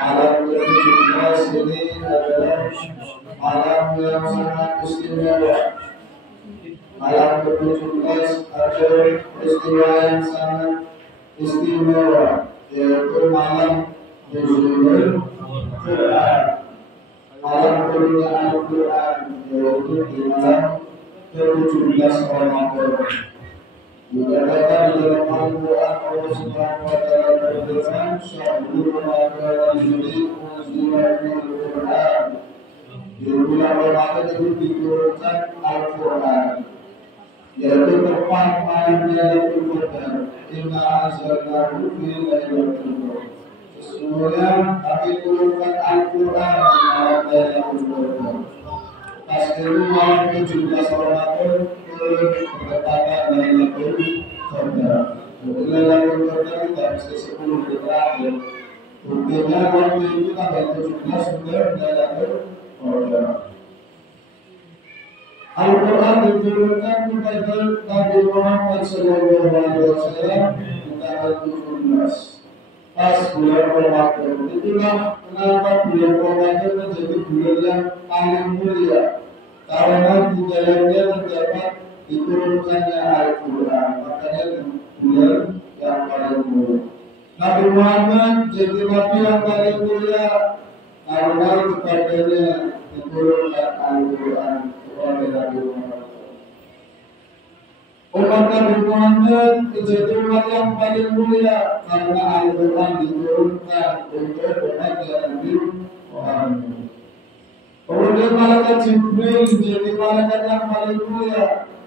Malam ke-17 ini adalah malam yang sangat istimewa. Malam ke-17 ada peristiwa yang sangat istimewa, yaitu malam Nuzulul Quran. Malam turunnya Al-Quran, yaitu di malam ke-17 Ramadan. Dikatakan di dalam Al-Quran, Allah Subhanahu wa Ta'ala berfirman, "Syahrul Ramadan alladzi unzila fihi al-Quran." Di bulan Ramadan itu diturunkan Al-Quran, yaitu tepat malam Lailatul Qadar. Inna anzalnahu fi Lailatul Qadar. Sesungguhnya kami turunkan Al-Quran di malam Lailatul Qadar. Pas itu malam 17 Ramadan bertepatan Lailatul Qadar. Jadi Lailatul Qadar tidak bisa 10 hari terakhir. Buktinya waktu itu tanggal 17 sudah Lailatul Qadar. Al-Quran diturunkan kepada Nabi Muhammad SAW di tanggal 17 pas bulan Ramadan. Itulah kenapa bulan Ramadan menjadi bulan yang paling mulia, karena di dalamnya terdapat diturunkannya Al-Quran. Makanya bulan yang paling mulia. Nabi Muhammad jadi nabi yang paling mulia karena kepadanya diturunkan Al-Quran kepada Nabi Muhammad. Umat Nabi Muhammad menjadi umat yang paling mulia karena Al-Quran diturunkan untuk umat Nabi Muhammad. Kemudian malaikat Jibril menjadi malaikat yang paling mulia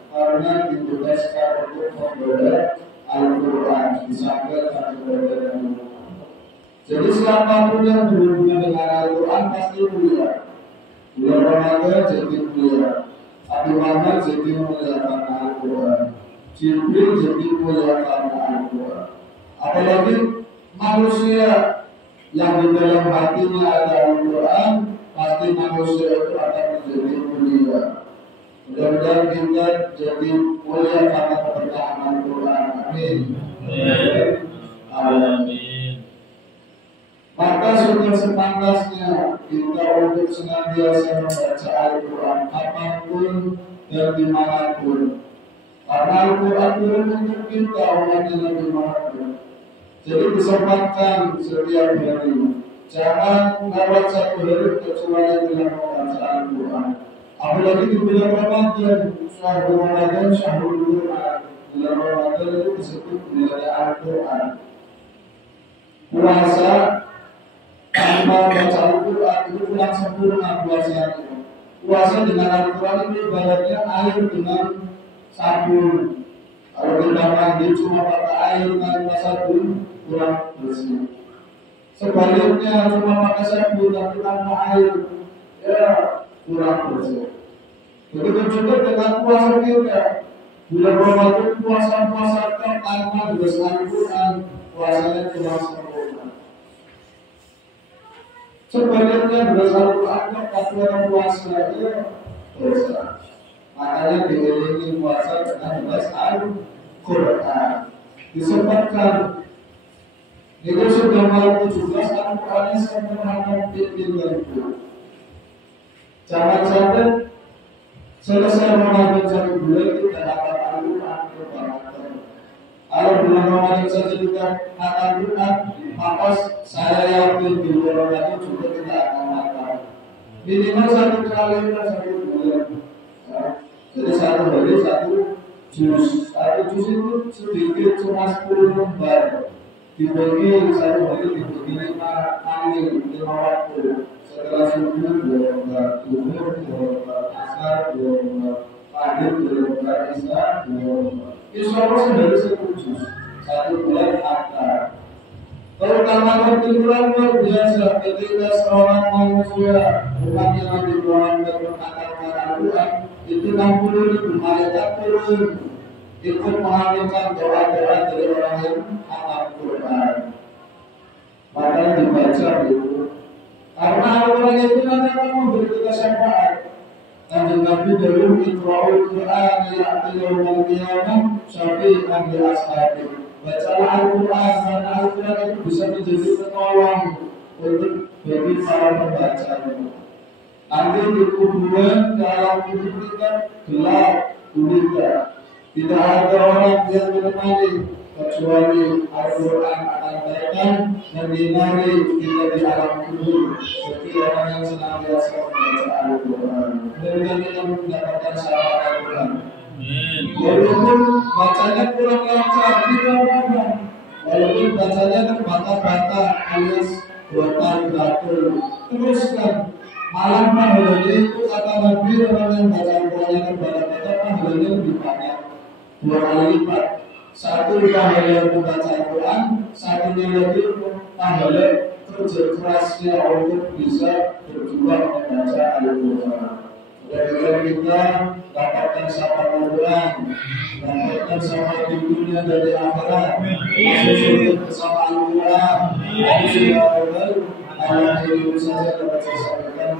karena ditugaskan untuk membawa Al-Quran disampaikan kepada Nabi Muhammad. Jadi siapapun yang berhubungan dengan Al-Quran pasti mulia. Bulan Ramadan jadi mulia, Nabi Muhammad jadi mulia karena Al-Quran, Jibril jadi mulia karena Al-Quran. Apalagi manusia yang di dalam hatinya ada Al-Quran, pasti manusia itu akan menjadi mulia. Mudah-mudahan kita jadi mulia karena keberkahan Al-Quran. Amin. Amin. Maka sudah sepantasnya kita untuk senantiasa membaca Al-Quran apapun dan dimanapun. Karena Al-Quran turun untuk kita umat Nabi Muhammad. Jadi disempatkan setiap hari. Jangan lewat satu hari kecuali dengan membaca Al-Quran. Apalagi di bulan Ramadan, Syahrul Ramadan, Syahrul Quran. Bulan Ramadan itu disebut bulan Al-Quran. Puasa tanpa baca Al-Quran itu kurang sempurna puasanya. Puasa dengan Al-Quran itu ibaratnya air dengan sabun. Kalau kita mandi cuma pakai air tanpa sabun, kurang bersih. Sebaliknya cuma pakai sabun tapi tanpa air, ya kurang bersih. Begitu juga dengan puasa kita. Bulan Ramadan puasa tanpa beras Al-Quran, puasanya kurang sempurna. Sebaliknya beras Al-Quran pasti orang puasa itu dosa. Makanya diiringi puasa dengan beras Al-Quran. Disebutkan itu sudah malam 17 Al-Qurannya sempurnakan pikiran itu. Jangan sampai selesai Ramadan 1 bulan kita dapat Al-Quran kebanyakan. Kalau bulan Ramadan saja kita akan Quran, maka saya yakin di bulan Ramadan juga kita akan makan. Minimal 1 kali per 1 bulan. Ya. Jadi 1 hari 1 juz. 1 juz itu sedikit cuma 10 lembar. Dibagi 1 hari dibagi 5 ambil 5 waktu. Setelah subuh 2 rakaat, zuhur 2 rakaat, asar 2 rakaat, maghrib 2 rakaat, isya 2 rakaat. Insya Allah dari 1 juz 1 bulan akan. Terutama pertimbangan luar biasa ketika seorang manusia umat yang Nabi Muhammad mengatakan Al-Quran itu 60.000 malaikat turun ikut mengaminkan doa-doa dari orang yang hafal Quran. Maka dibaca itu karena Al-Quran itu nanti akan memberi kita syafaat. Kanjeng Nabi dulu Iqra'ul Quran ya'ti yawmal qiyamah syafi'an li ashabi. Bacalah Al-Quran karena Al-Quran itu bisa menjadi penolong untuk bagi para pembacanya. Nanti di kuburan ke alam kubur kita gelap gulita. Tidak ada orang yang menemani kecuali Al-Quran akan datang dan menemani kita di alam kubur. Seperti orang yang senantiasa membaca Al-Quran. Dan kita mendapatkan syafaat Al-Quran. Walaupun bacanya kurang lancar, tidak apa-apa. Walaupun bacanya terbata-bata alias buatan batu, teruskan. Malam pahalanya itu kata Nabi orang yang baca Al-Quran yang terbata-bata pahalanya lebih banyak 2 kali lipat. Satu pahala membaca Al-Quran, satunya lagi pahala kerja kerasnya untuk bisa berjuang membaca Al-Quran. Dan kita dapatkan syafaat Al-Quran, dapatkan syafaat di dunia dari akhirat, masuk bersama Al-Quran. Alam ini saja dapat saya sampaikan.